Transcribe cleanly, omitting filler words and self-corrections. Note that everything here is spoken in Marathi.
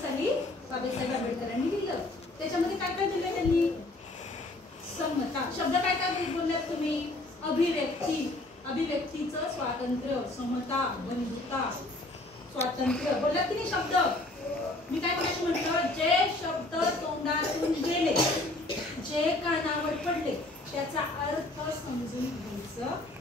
साली बाबासाहेब आंबेडकरांनी लिहिलं. त्याच्यामध्ये काय काय दिलं त्यांनी? समता. शब्द काय काय बोललात तुम्ही? अभिव्यक्ती, अभिव्यक्तीचं स्वातंत्र्य, समता, बंधुता, स्वातंत्र्य बोललात की नाही शब्द? मी काय म्हटलं? जे शब्द तोंडातून गेले, जे कानावर पडले, त्याचा अर्थ समजून घ्यायचं